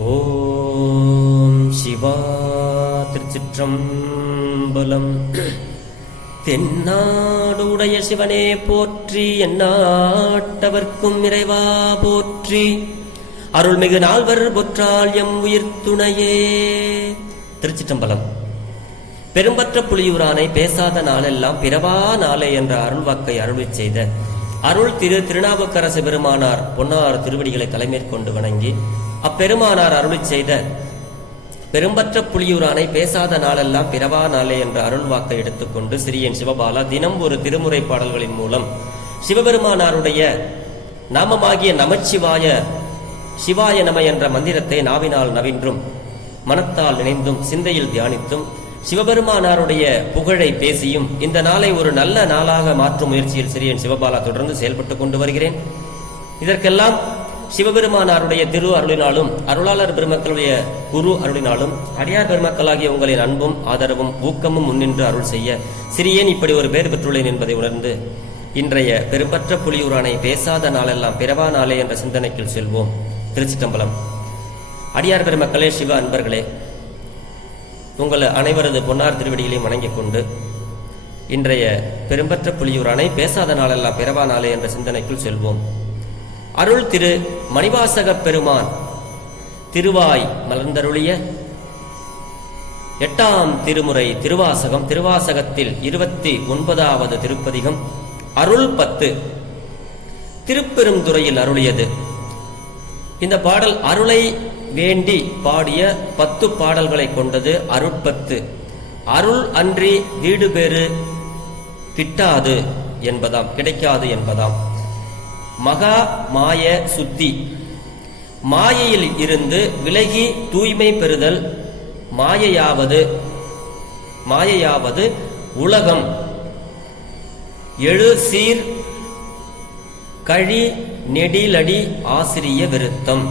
ஓம் சிவா திருச்சிற்றம்பலம். தென்னாடுடைய சிவனே போற்றி, எந்நாட்டவர்க்கும் இறைவா போற்றி, அருள்மிகு நால்வர் பொற்றால் எம் உயிர் துணையே. திருச்சிற்றம்பலம். பெரும்பற்ற புலியூரானை பேசாத நாளெல்லாம் பிறவா நாளே என்ற அருள்வாக்கை அருளிச் செய்த அருள் திருநாவுக்கரசு பெருமானார் பொன்னார் திருவடிகளை தலைமேற்கொண்டு வணங்கி அப்பெருமானார் அருளிச் செய்த பெரும்பற்ற புலியூரானை பேசாத நாளெல்லாம் பிறவா நாளே என்ற அருள்வாக்கை எடுத்துக்கொண்டு சிறியன் சிவபாலா தினம் ஒரு திருமுறை பாடல்களின் மூலம் சிவபெருமானாருடைய நாமமாகிய நமச்சிவாய சிவாய நம என்ற மந்திரத்தை நாவினால் நவின்றும் மனத்தால் நினைந்தும் சிந்தையில் தியானித்தும் சிவபெருமானாருடைய புகழை பேசியும் இந்த நாளை ஒரு நல்ல நாளாக மாற்றும் முயற்சியில் சிறியன் சிவபாலா தொடர்ந்து செயல்பட்டுக் கொண்டு வருகிறேன். இதற்கெல்லாம் சிவபெருமானாருடைய திரு அருளினாலும் அருளாளர் பெருமக்களுடைய குரு அருளினாலும் அடியார் பெருமக்களாகிய உங்களின் அன்பும் ஆதரவும் ஊக்கமும் முன்னின்று அருள் செய்ய சிறியேன் இப்படி ஒரு பேர் பெற்றுள்ளேன் என்பதை உணர்ந்து இன்றைய பெரும்பற்ற புலியூரானை பேசாத நாளெல்லாம் பிறவா நாளே என்ற சிந்தனைக்குள் செல்வோம். திருச்சிற்றம்பலம். அடியார் பெருமக்களே, சிவ அன்பர்களே, உங்கள் அனைவரது பொன்னார் திருவடிகளையும் வணங்கிக் கொண்டு இன்றைய பெரும்பற்ற புலியூரானை பேசாத நாளெல்லாம் பிறவா நாளே என்ற சிந்தனைக்குள் செல்வோம். அருள் திரு மணிவாசக பெருமான் திருவாய் மலர்ந்தருளிய 8ஆம் திருமுறை திருவாசகம். திருவாசகத்தில் 29வது திருப்பதிகம் அருள் 10 திருப்பெருந்துறையில் அருளியது. இந்த பாடல் அருளை வேண்டி பாடிய 10 பாடல்களை கொண்டது. அருட்பத்து. அருள் அன்றி வீடு பேறு கிட்டாது என்பதாம், கிடைக்காது என்பதாம். மகா மாய சுத்தி, மாயையில் இருந்து விலகி தூய்மை பெறுதல். மாயையாவது உலகம். எழு சீர் கழி நெடிலடி ஆசிரிய விருத்தம்.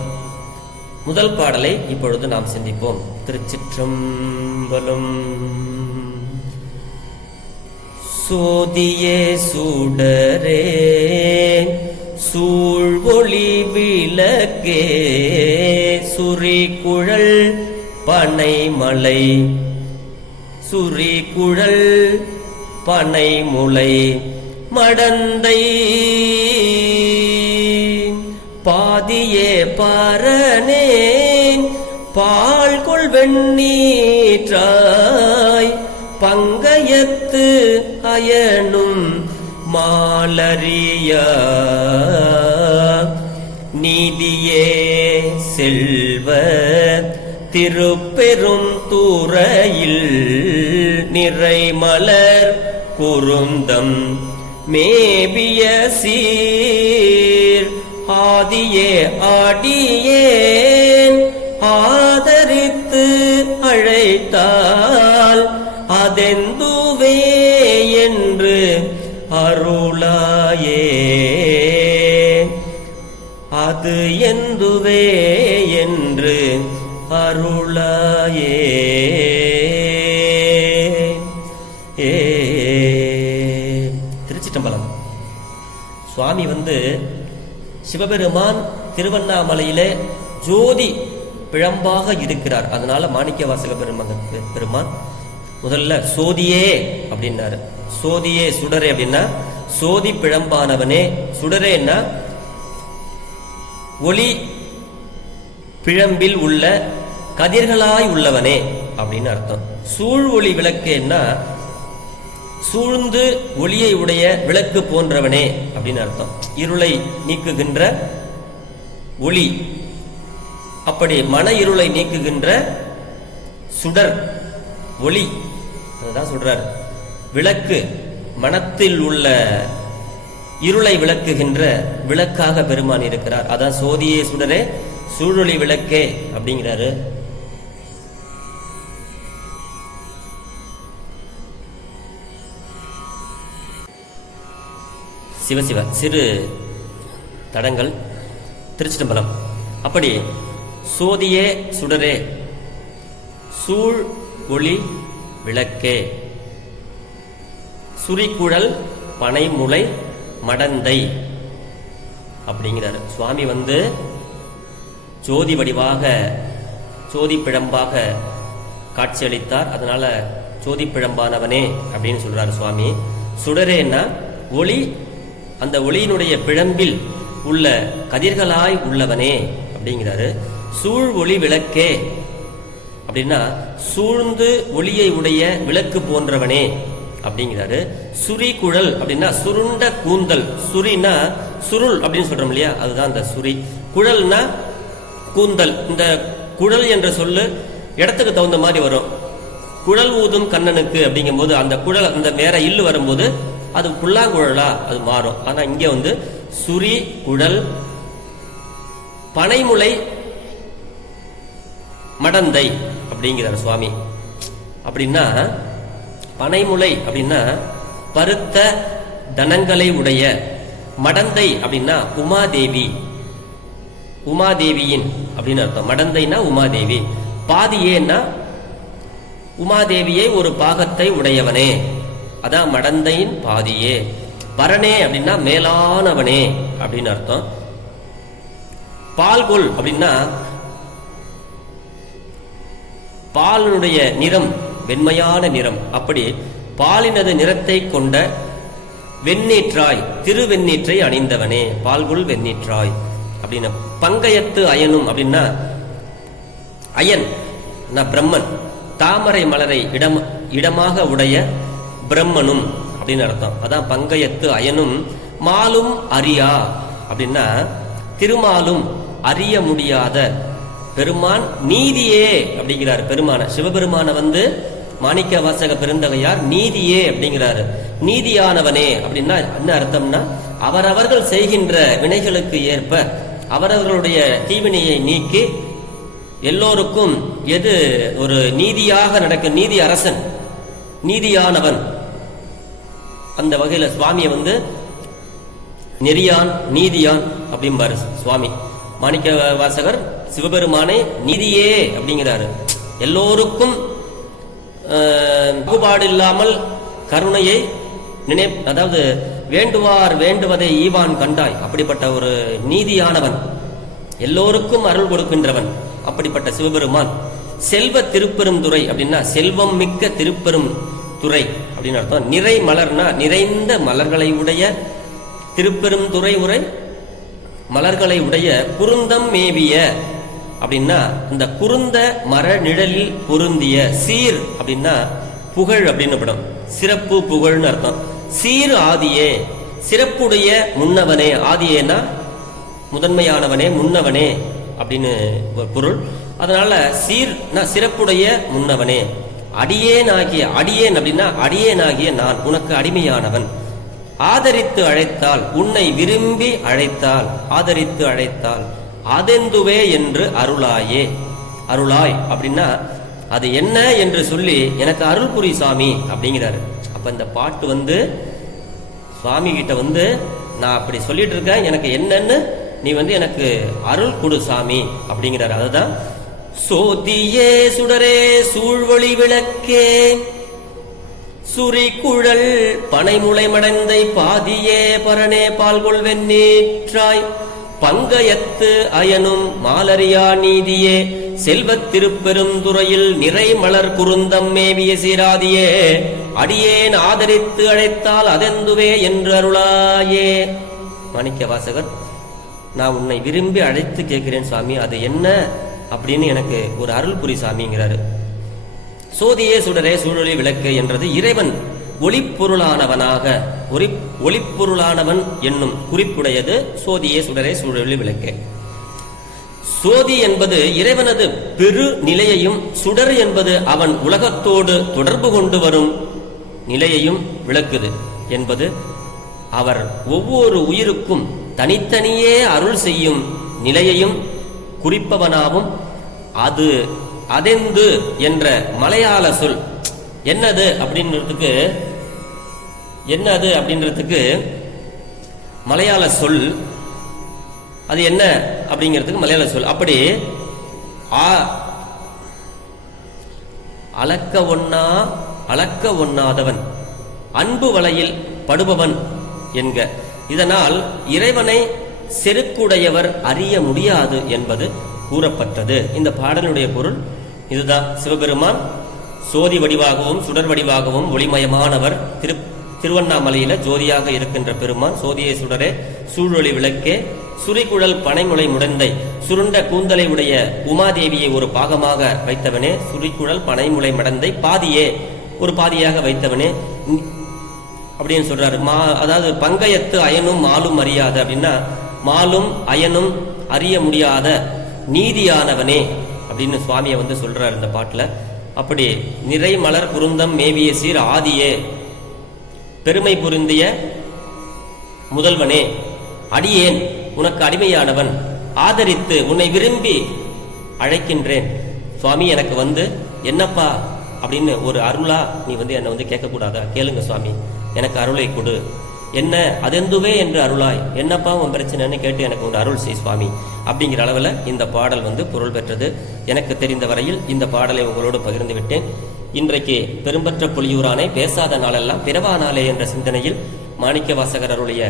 முதல் பாடலை இப்பொழுது நாம் சிந்திப்போம். திருச்சிற்றம்பலம். சோதியே சுடரே சூழ்வொளி விளக்கே சுரிகுழல் பனைமலை சுரிகுழல் பனைமுலை மடந்தை பாதியே பாரனே பால்கொள் வெண்ணீற்றாய் பங்கயத்து அயனும் மாலரியா நீதியே செல்வ திருப்பெரும் தூரையில் நிறைமலர் குருந்தம் மேபிய சீர் ஆதியே ஆடியேன் ஆதரித்து அழைத்தால் அதெந்துவே என்று அருளாயே, அது எந்துவே என்று அருளாயே. திருச்சிற்றம்பலம். சுவாமி சிவபெருமான் திருவண்ணாமலையிலே ஜோதி பிழம்பாக இருக்கிறார். அதனால மாணிக்க வாசக பெருமான் முதல்ல சோதியே அப்படின்னாரு. சோதியே சுடரே அப்படின்னா சோதி பிழம்பானவனே. சுடரேன்னா ஒளி பிழம்பில் உள்ள கதிர்களாய் உள்ளவனே அப்படின்னு அர்த்தம். சூழ் ஒளி விளக்கேன்னா சூழ்ந்து ஒளியை உடைய விளக்கு போன்றவனே அப்படின்னு அர்த்தம். இருளை நீக்குகின்ற ஒளி. அப்படி மன இருளை நீக்குகின்ற சுடர் ஒளி. அதுதான் சொல்றார். விளக்கு மனத்தில் உள்ள இருளை விளக்குகின்ற விளக்காக பெருமான் இருக்கிறார். அதான் சோதியே சுடரே சூழொளி விளக்கே அப்படிங்கிறாரு. சிவசிவ சிறு தடங்கள். திருச்சிற்றம்பலம். அப்படி சோதியே சுடரே சூழ் ஒளி விளக்கே சுரிக்குழல் பனைமுலை மடந்தை அப்படிங்கிறார். சுவாமி ஜோதி வடிவாக சோதி பிழம்பாக காட்சியளித்தார். அதனால சோதி பிழம்பானவனே அப்படின்னு சொல்றாரு சுவாமி. சுடரேன்னா ஒளி, அந்த ஒளியினுடைய பிழம்பில் உள்ள கதிர்களாய் உள்ளவனே அப்படிங்கிறாரு. சூழ் ஒளி விளக்கே அப்படின்னா சூழ்ந்து ஒளியை உடைய விளக்கு போன்றவனே அப்படிங்கிறாரு. சுரி குழல் அப்படின்னா சுருண்ட கூந்தல், சுரினா சுருள் அப்படின்னு சொல்றோம் இல்லையா, அதுதான் அந்த சுரி. குழல்னா கூந்தல். இந்த குழல் என்ற சொல்லு இடத்துக்கு தகுந்த மாதிரி வரும். குழல் ஊதும் கண்ணனுக்கு அப்படிங்கும் போது அந்த குழல் அந்த வேற இல்லு வரும்போது அது புல்லாங்குழலா அது மாறும். ஆனா இங்க சுரி குழல் பனைமுளை மடந்தை அப்படிங்கிறார் சுவாமி. அப்படின்னா பனைமுளை அப்படின்னா பருத்த தனங்களை உடைய, மடந்தை அப்படின்னா உமாதேவி, உமாதேவியின் அப்படின்னு அர்த்தம். மடந்தைனா உமாதேவி, பாதியேன்னா உமாதேவியை ஒரு பாகத்தை உடையவனே, அதான் மடந்தையின் பாதியே. பரணே அப்படின்னா மேலானவனே அப்படின்னு அர்த்தம். பால்கொள் அப்படின்னா பாலினுடைய நிறம் வெண்மையான நிறம், அப்படி பாலினது நிறத்தை கொண்ட வெண்ணீற்றாய், திருவெண்ணீற்றை அணிந்தவனே, பால்குள் வெண்ணீற்றாய் அப்படின்னா. பங்கயத்து அயனும் அப்படின்னா அயன் பிரம்மன், தாமரை மலரை இடமாக உடைய பிரம்மனும் அப்படின்னு அர்த்தம். அதான் பங்கயத்து அயனும். மாலும் அறியா அப்படின்னா திருமாலும் அறிய முடியாத பெருமான், நீதியே அப்படிங்கிறார் பெருமான. சிவபெருமான மாணிக்க வாசக பெருந்தகையார் நீதியே அப்படிங்கிறாரு. நீதியானவனே அப்படின்னா என்ன அர்த்தம்னா அவரவர்கள் செய்கின்ற வினைகளுக்கு ஏற்ப அவரவர்களுடைய தீவினையை நீக்கி எல்லோருக்கும் எது ஒரு நீதியாக நடக்க, நீதி அரசன், நீதியானவன். அந்த வகையில சுவாமியை நெறியான் நீதியான் அப்படிம்பாரு சுவாமி. மாணிக்க வாசகர் சிவபெருமானை நீதியே அப்படிங்கிறாரு. எல்லோருக்கும் பாகுபாடு இல்லாமல் கருணையை அதாவது வேண்டுவார் வேண்டுவதை ஈவான் கண்டாய், அப்படிப்பட்ட ஒரு நீதியானவன், எல்லோருக்கும் அருள் கொடுக்கின்றவன் அப்படிப்பட்ட சிவபெருமான். செல்வ திருப்பெரும் துறை அப்படின்னா செல்வம் மிக்க திருப்பெரும் துறை அப்படின்னு அர்த்தம். நிறை மலர்னா நிறைந்த மலர்களை உடைய, திருப்பெரும் துறை உரை மலர்களை உடைய. குருந்தம் மேவிய அப்படின்னா இந்த குருந்த மர நிழலில் பொருந்திய. சீர் அப்படின்னா புகழ் அப்படின்னு படம், சிறப்பு புகழ்னு அர்த்தம். சீர் ஆதியே, சிறப்புடைய முன்னவனே, ஆதியேனா முதன்மையானவனே, முன்னவனே அப்படின்னு பொருள். அதனால சீர்னா சிறப்புடைய முன்னவனே. அடியேனாகிய, அடியேன் அப்படின்னா அடியேனாகிய நான் உனக்கு அடிமையானவன். ஆதரித்து அழைத்தால், உன்னை விரும்பி அழைத்தால், ஆதரித்து அழைத்தால் அதெந்துவே என்று அருளாயே, அருளாய் அப்படின்னா அது என்ன என்று சொல்லி எனக்கு அருள் புரி சாமி அப்படிங்கிறாரு. அப்ப இந்த பாட்டு சுவாமி கிட்ட நான் அப்படி சொல்லிட்டு இருக்கேன், எனக்கு என்னன்னு நீ எனக்கு அருள் கொடு சாமி அப்படிங்கிறாரு. அதுதான் சோதியே சுடரே சூழ்வொளி விளக்கே சுரி குழல் பனைமுளை மடந்தை பாதியே பரணே பால்கொள் வெண்ணீற்றாய் பங்கயத்து அயனும் மாலரியா நீதியே செல்வத் திருப்பெரும் துறையில் நிறை மலர் குருந்தம் மேவிய சீராதியே அடியேன் ஆதரித்து அழைத்தால் அதெந்துவே என்று அருளாயே. மாணிக்க வாசகர், நான் உன்னை விரும்பி அழைத்து கேட்கிறேன் சாமி, அது என்ன அப்படின்னு எனக்கு ஒரு அருள் புரி சாமிங்கிறாரு. சோதியே சுடரே சூழொளி விளக்கு என்றது இறைவன் ஒளிப்பொருளானவனாக, ஒளிப்பொருளானவன் என்னும் குறிப்புடையது சோதியே சுடரே சூழொளி விளக்கு. சோதி என்பது இறைவனது பெரு நிலையையும், சுடர் என்பது அவன் உலகத்தோடு தொடர்பு கொண்டு வரும் நிலையையும் விளக்குது என்பது அவர் ஒவ்வொரு உயிருக்கும் தனித்தனியே அருள் செய்யும் நிலையையும் குறிப்பவனாகவும், அது அதெந்து என்ற மலையாள சொல் என்னது அப்படின்றதுக்கு மலையாள சொல் அது என்ன அப்படிங்கிறதுக்கு மலையாள சொல். அப்படி அளக்க ஒண்ணாதவன், அன்பு வலையில் படுபவன் என்க. இதனால் இறைவனை செருக்குடையவர் அறிய முடியாது என்பது கூறப்பட்டது. இந்த பாடலுடைய பொருள் இதுதான். சிவபெருமான் சோதி வடிவாகவும் சுடர் வடிவாகவும் ஒளிமயமானவர். திருவண்ணாமலையில ஜோதியாக இருக்கின்ற பெருமான், சோதியை சுடரே சூழொளி விளக்கே சுரிகுழல் பனைமுளை முடந்தை, சுருண்ட கூந்தலை உடைய உமாதேவியை ஒரு பாகமாக வைத்தவனே, சுரிகுழல் பனைமுளை மடந்தை பாதியே ஒரு பாதியாக வைத்தவனே அப்படின்னு சொல்றாரு. அதாவது பங்கயத்து அயனும் மாலும் அறியாத அப்படின்னா, மாலும் அயனும் அறிய முடியாத நீதியானவனே அப்படின்னு சுவாமியை சொல்றாரு இந்த பாட்டுல. அப்படி நிறை மலர் குருந்தம் மேவிய சீர் ஆதியே, பெருமை புரிந்திய முதல்வனே, அடியேன் உனக்கு அடிமையானவன், ஆதரித்து உன்னை விரும்பி அழைக்கின்றேன். சுவாமி எனக்கு என்னப்பா அப்படின்னு ஒரு அருளா நீ என்னை கேட்கக்கூடாதா? கேளுங்க சுவாமி, எனக்கு அருளை கொடு, என்ன அதெந்துவே என்று அருளாய், என்னப்பா உன் பிரச்சனைன்னு கேட்டு எனக்கு ஒரு அருள் செய் சுவாமி அப்படிங்கிற அளவில் இந்த பாடல் பொருள் பெற்றது. எனக்கு தெரிந்த வரையில் இந்த பாடலை உங்களோடு பகிர்ந்து விட்டேன். இன்றைக்கு பெரும்பற்ற புலியூரானே பேசாத நாளெல்லாம் பிறவா நாளே என்ற சிந்தனையில் மாணிக்க வாசகர் அருளிய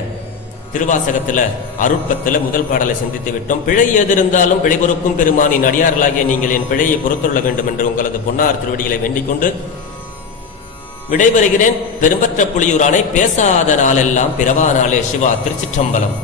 திருவாசகத்துல அருட்பத்துல முதல் பாடலை சிந்தித்து விட்டோம். பிழை எதிர்ந்தாலும் பிழை பொறுக்கும் பெருமானின் அடியார்களாகிய நீங்கள் என் பிழையை பொறுத்துள்ள வேண்டும் என்று உங்களது பொன்னார் திருவடிகளை வேண்டிக் கொண்டு விடைபெறுகிறேன். பெரும்பற்ற புலியூரானை பேசாத நாளெல்லாம் பிறவா நாளே. சிவா. திருச்சிற்றம்பலம்.